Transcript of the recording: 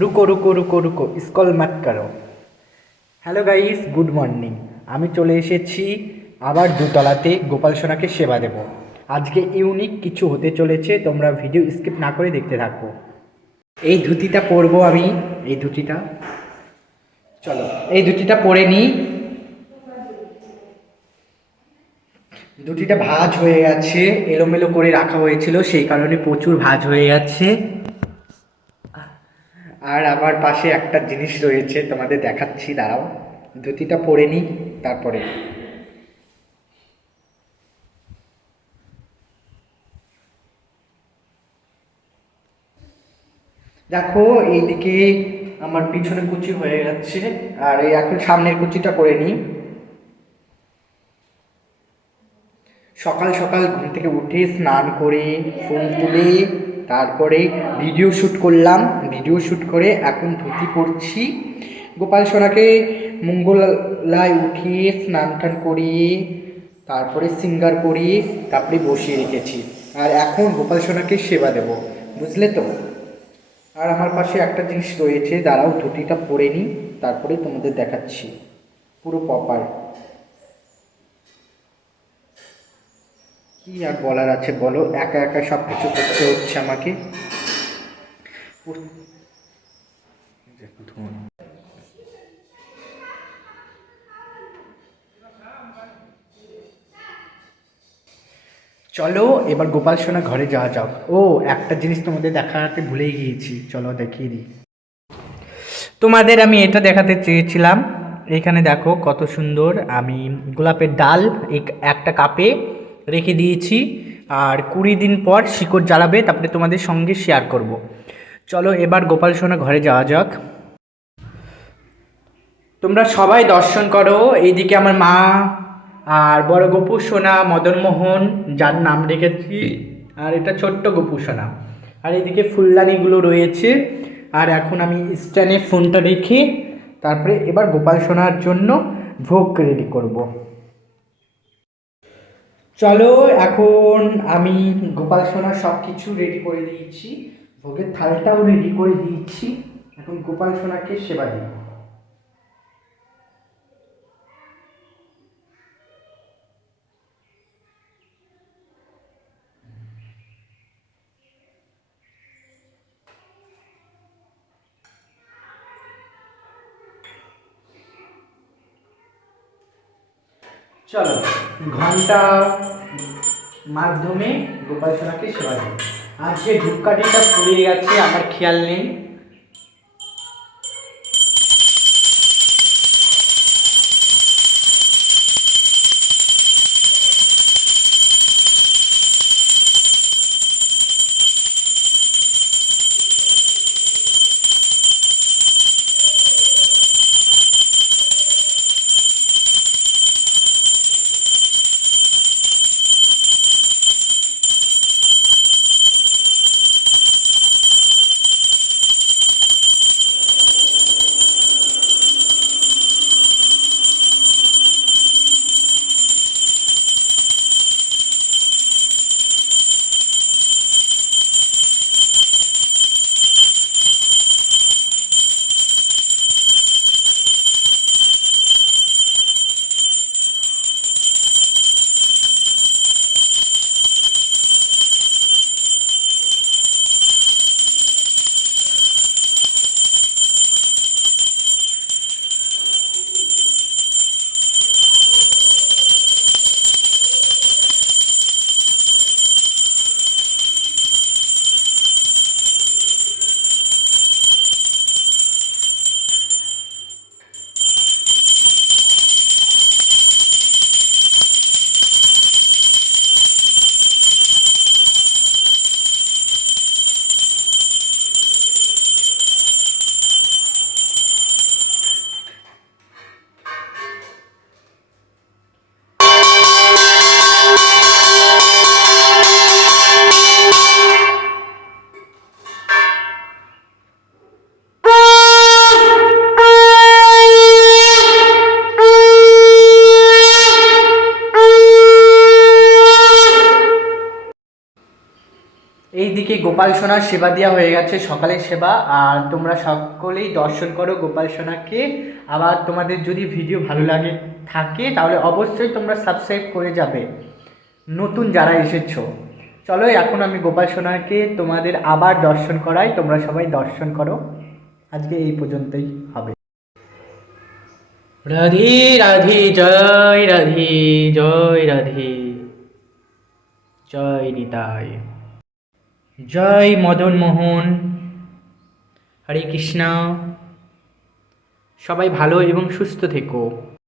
রুকো রুকো রুকো রুকো, স্কল মাত করো। হ্যালো গাইস গুড মর্নিং আমি চলে এসেছি আবার দুতলাতে গোপাল সোনাকে সেবা দেব। আজকে ইউনিক কিছু হতে চলেছে, তোমরা ভিডিও স্কিপ না করে দেখতে থাকো। এই ধুতিটা পরবো আমি। এই ধুতিটা। চলো, এই ধুতিটা পরে নিই দুটিটা ভাজ হয়ে গেছে, এলোমেলো করে রাখা হয়েছিল, সেই কারণে প্রচুর ভাজ হয়ে গেছে আর আমার পাশে একটা জিনিস রয়েছে, তোমাদের দেখাচ্ছি, দাঁড়াও। ধুতিটা পরে নিই, তারপরে। দেখো, এইদিকে আমার পিছনে কুচি হয়ে যাচ্ছে, আর এই এখন সামনের কুচিটা করে নিই। সকাল সকাল ঘুম থেকে উঠে স্নান করে ফোন তুলে তারপরে ভিডিও শ্যুট করলাম। ভিডিও শ্যুট করে এখন ধুতি পরছি। গোপাল সোনাকে মঙ্গলায় উঠিয়ে স্নান টান করিয়ে, তারপরে সিঙ্গার করিয়ে তারপরে বসিয়ে রেখেছি। আর এখন গোপাল সোনাকে সেবা দেব। বুঝলে তো? আর আমার পাশে একটা জিনিস রয়েছে। দাঁড়াও, ধুতিটা পরে নিই, তারপরে তোমাদের দেখাচ্ছি। পুরো প্রপার কি আর বলার আছে? বলো, একা একা সব কিছু করতে হচ্ছে আমাকে। চলো, এবার গোপাল সোনা ঘরে যাওয়া যাক। ও, একটা জিনিস তোমাদের দেখাতে ভুলেই গিয়েছি। চলো, দেখিয়ে দিই। তোমাদের আমি এটা দেখাতে চেয়েছিলাম। এখানে দেখো কত সুন্দর, আমি গোলাপের ডাল, এক- একটা কাপে রেখে দিয়েছি। আর কুড়ি দিন পর শিকড় জ্বালাবে তারপরে তোমাদের সঙ্গে শেয়ার করব। চলো এবার গোপাল সোনা ঘরে যাওয়া যাক। তোমরা সবাই দর্শন করো এইদিকে আমার মা আর বড় গপু সোনা মদনমোহন যার নাম রেখেছি। আর এটা ছোট্ট গপু সোনা। আর এইদিকে ফুলদানিগুলো রয়েছে। আর এখন আমি স্ট্যান্ডে ফোনটা রেখে তারপরে এবার গোপাল সোনার জন্য ভোগ রেডি করব। চলো, এখন আমি গোপাল সোনার সব কিছু রেডি করে দিয়েছি। ভোগের থালটাও রেডি করে দিয়েছি। এখন গোপাল সোনাকে সেবা দিই চলো ঘণ্টা মাধ্যমে গোপাল সোনাকে সেবা দেবো আর যে ধূপকাঠিটা গেছে আমার খেয়াল নেই। এদিকে গোপাল সোনার সেবা দেওয়া হয়ে গেছে, সকালের সেবা। আর তোমরা সকলেই দর্শন করো গোপাল সোনাকে। আবার তোমাদের যদি ভিডিও ভালো লাগে, থাকে, তাহলে অবশ্যই তোমরা সাবস্ক্রাইব করে যাবে। নতুন যারা এসেছ, চলো এখন আমি গোপাল সোনাকে তোমাদের আবার দর্শন করাই। তোমরা সবাই দর্শন করো। আজকে এই পর্যন্তই হবে। রাধে রাধে, জয় রাধে জয় রাধে। জয় নিতাই। জয় মদন মোহন। হরে কৃষ্ণ। সবাই ভালো এবং সুস্থ থেকো।